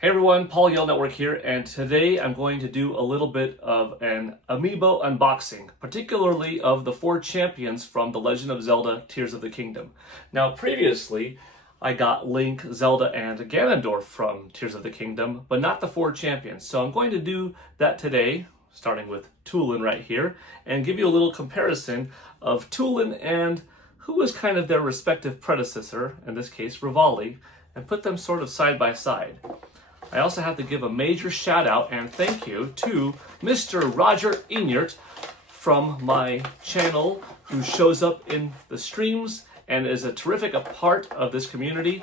Hey everyone, Paul Yell Network here, and today I'm going to do a little bit of an Amiibo unboxing, particularly of the 4 champions from The Legend of Zelda Tears of the Kingdom. Now previously, I got Link, Zelda, and Ganondorf from Tears of the Kingdom, but not the 4 champions. So I'm going to do that today, starting with Tulin right here, and give you a little comparison of Tulin and who was kind of their respective predecessor, in this case Revali, and put them sort of side by side. I also have to give a major shout out and thank you to Mr. Roger Inyart from my channel, who shows up in the streams and is a terrific part of this community.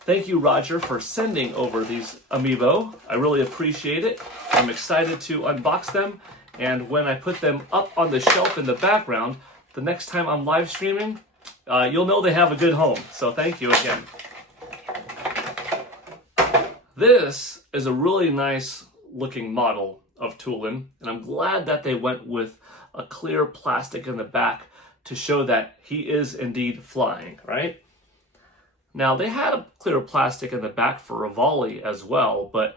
Thank you, Roger, for sending over these Amiibo. I really appreciate it. I'm excited to unbox them, and when I put them up on the shelf in the background, the next time I'm live streaming, you'll know they have a good home. So thank you again. This is a really nice looking model of Tulin, and I'm glad that they went with a clear plastic in the back to show that he is indeed flying, right? Now, they had a clear plastic in the back for Revali as well, but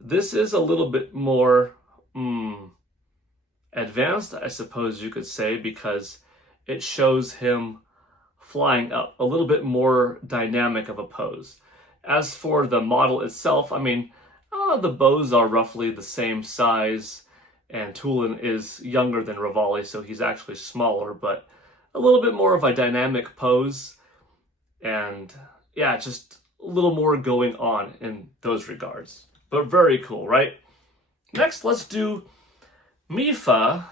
this is a little bit more advanced, I suppose you could say, because it shows him flying up, a little bit more dynamic of a pose. As for the model itself, I mean, the bows are roughly the same size, and Tulin is younger than Revali, so he's actually smaller, but a little bit more of a dynamic pose, and yeah, just a little more going on in those regards. But very cool, right? Next, let's do Mipha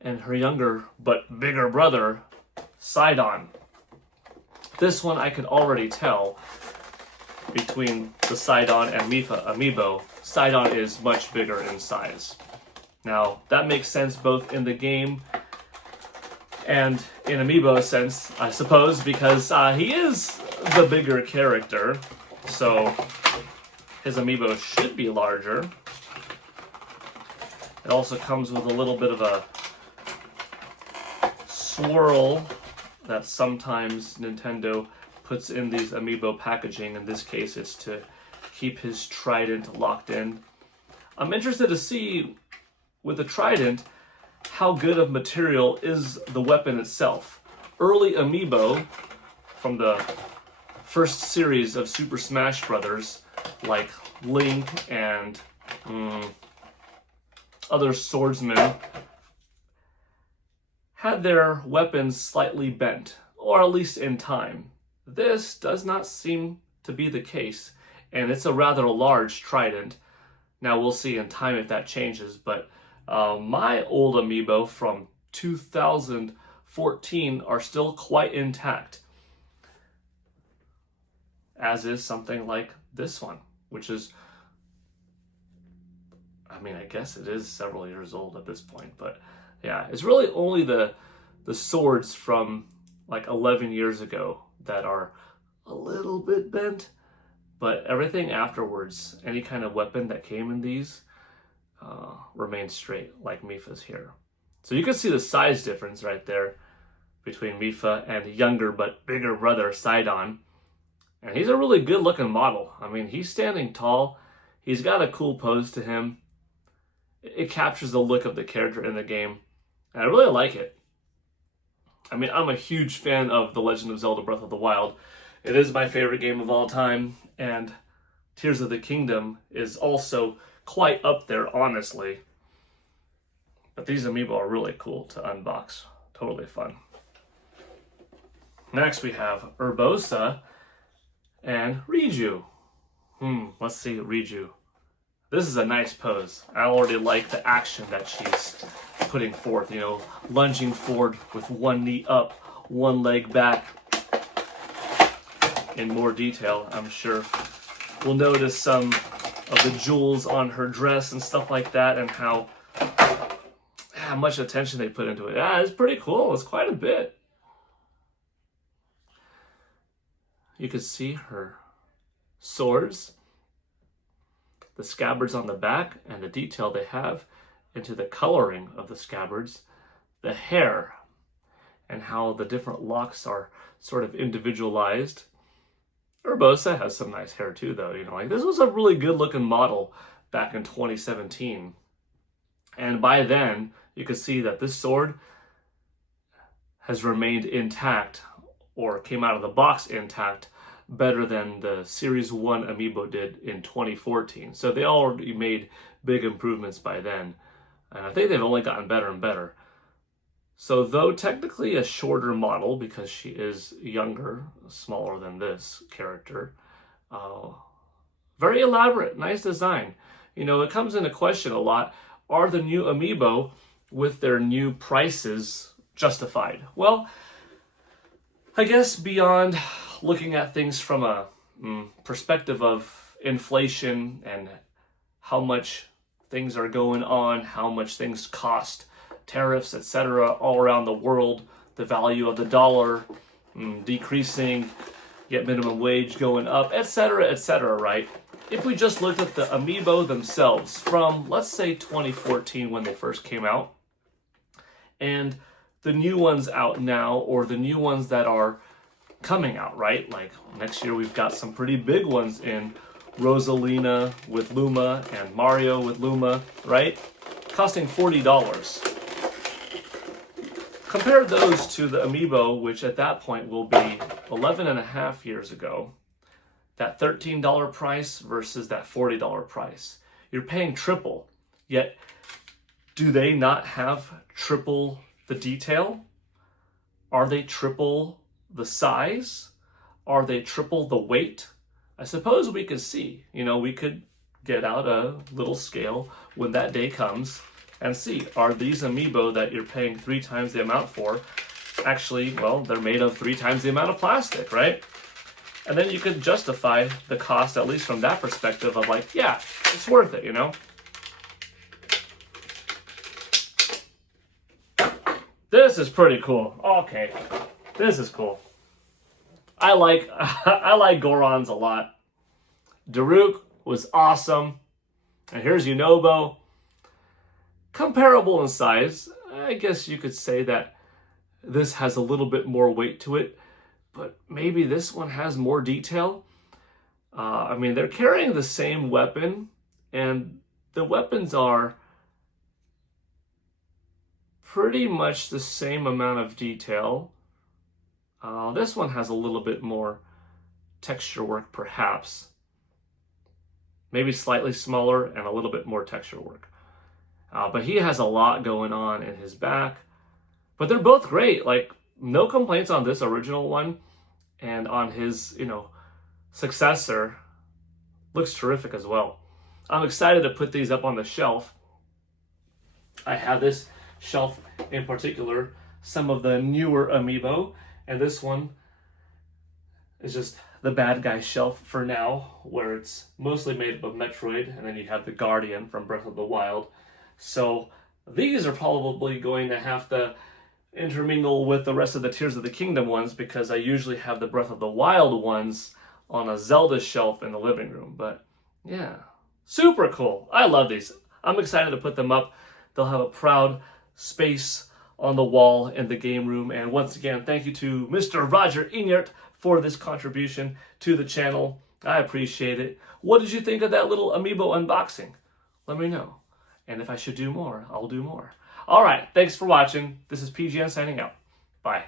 and her younger but bigger brother, Sidon. This one I could already tell between the Sidon and Mipha Amiibo. Sidon is much bigger in size. Now, that makes sense both in the game and in Amiibo sense, I suppose, because he is the bigger character, so his Amiibo should be larger. It also comes with a little bit of a swirl that sometimes Nintendo puts in these Amiibo packaging. In this case, it's to keep his trident locked in. I'm interested to see, with the trident, how good of material is the weapon itself. Early Amiibo from the first series of Super Smash Bros., like Link and other swordsmen, had their weapons slightly bent, or at least in time. This does not seem to be the case, and it's a rather large trident. Now we'll see in time if that changes, but my old Amiibo from 2014 are still quite intact, as is something like this one, which is, I mean, I guess it is several years old at this point, but yeah, it's really only the swords from like 11 years ago that are a little bit bent, but everything afterwards, any kind of weapon that came in these, remains straight, like Mipha's here. So you can see the size difference right there between Mipha and younger but bigger brother Sidon. And he's a really good looking model. I mean, he's standing tall. He's got a cool pose to him. It captures the look of the character in the game. And I really like it. I mean, I'm a huge fan of The Legend of Zelda Breath of the Wild. It is my favorite game of all time, and Tears of the Kingdom is also quite up there, honestly. But these Amiibo are really cool to unbox. Totally fun. Next we have Urbosa and Riju. Let's see Riju. This is a nice pose. I already like the action that she's putting forth, you know, lunging forward with one knee up, one leg back. In more detail, I'm sure we'll notice some of the jewels on her dress and stuff like that, and how much attention they put into it. Yeah, it's pretty cool. It's quite a bit. You can see her swords, the scabbards on the back, and the detail they have into the coloring of the scabbards, the hair, and how the different locks are sort of individualized. Urbosa has some nice hair too, though. You know, like this was a really good looking model back in 2017. And by then, you could see that this sword has remained intact, or came out of the box intact, better than the Series 1 Amiibo did in 2014. So they already made big improvements by then. And I think they've only gotten better and better. So though technically a shorter model, because she is younger, smaller than this character, very elaborate, nice design. You know, it comes into question a lot, are the new Amiibo with their new prices justified? Well, I guess beyond looking at things from a perspective of inflation and how much things are going on, how much things cost, tariffs, etc., all around the world, the value of the dollar decreasing, yet minimum wage going up, etc., right? If we just looked at the Amiibo themselves from, let's say, 2014 when they first came out, and the new ones out now, or the new ones that are coming out, right? Like next year we've got some pretty big ones in Rosalina with Luma and Mario with Luma, right? Costing $40. Compare those to the Amiibo, which at that point will be 11 and a half years ago. That $13 price versus that $40 price. You're paying triple, yet do they not have triple the detail? Are they triple the size? Are they triple the weight? I suppose we could see, you know, we could get out a little scale when that day comes and see, are these Amiibo that you're paying 3 times the amount for actually, well, they're made of 3 times the amount of plastic, right? And then you could justify the cost, at least from that perspective of like, yeah, it's worth it, you know? This is pretty cool. Okay, this is cool. I like Gorons a lot. Daruk was awesome. And here's Yunobo. Comparable in size. I guess you could say that this has a little bit more weight to it, but maybe this one has more detail. I mean, they're carrying the same weapon, and the weapons are pretty much the same amount of detail. This one has a little bit more texture work, perhaps. Maybe slightly smaller and a little bit more texture work. But he has a lot going on in his back. But they're both great. Like, no complaints on this original one. And on his, you know, successor. Looks terrific as well. I'm excited to put these up on the shelf. I have this shelf in particular, some of the newer Amiibo. And this one is just the bad guy shelf for now, where it's mostly made up of Metroid, and then you have the Guardian from Breath of the Wild. So these are probably going to have to intermingle with the rest of the Tears of the Kingdom ones, because I usually have the Breath of the Wild ones on a Zelda shelf in the living room. But yeah, super cool. I love these. I'm excited to put them up. They'll have a proud space on the wall in the game room. And once again, thank you to Mr. Roger Inert for this contribution to the channel. I appreciate it. What did you think of that little Amiibo unboxing? Let me know. And if I should do more, I'll do more. All right, thanks for watching. This is PGN signing out. Bye.